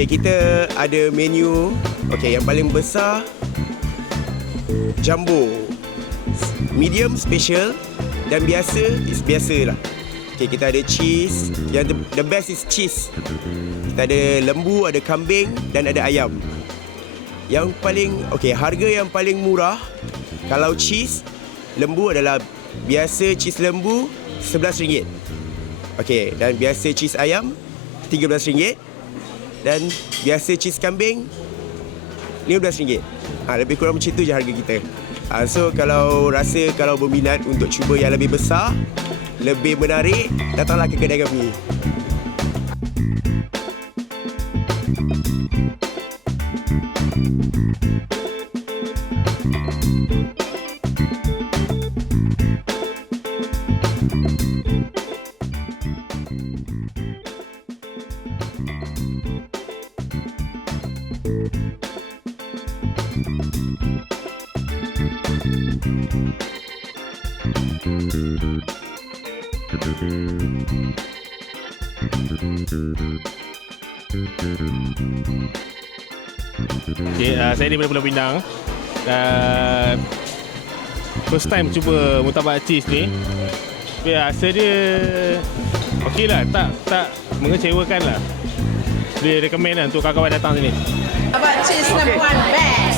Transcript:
Okay, kita ada menu. Okay, yang paling besar jumbo, medium special dan biasa is biasa lah. Okey, kita ada cheese. Yang the, the best is cheese. Kita ada lembu, ada kambing dan ada ayam. Yang paling okey, harga yang paling murah kalau cheese lembu adalah biasa cheese lembu RM11. Okey, dan biasa cheese ayam RM13 dan biasa cheese kambing RM15. Ha, lebih kurang macam tu je harga kita. Ha, so kalau rasa kalau berminat untuk cuba yang lebih besar, lebih menarik, datanglah ke kedai kami. Okay, uh, saya daripada Pulau Pinang. Uh, first time cuba murtabak cheese ni. Tapi rasa dia okey lah. Tak tak mengecewakan lah. Dia recommend lah untuk kawan-kawan datang sini. Abang cheese okay. number one best.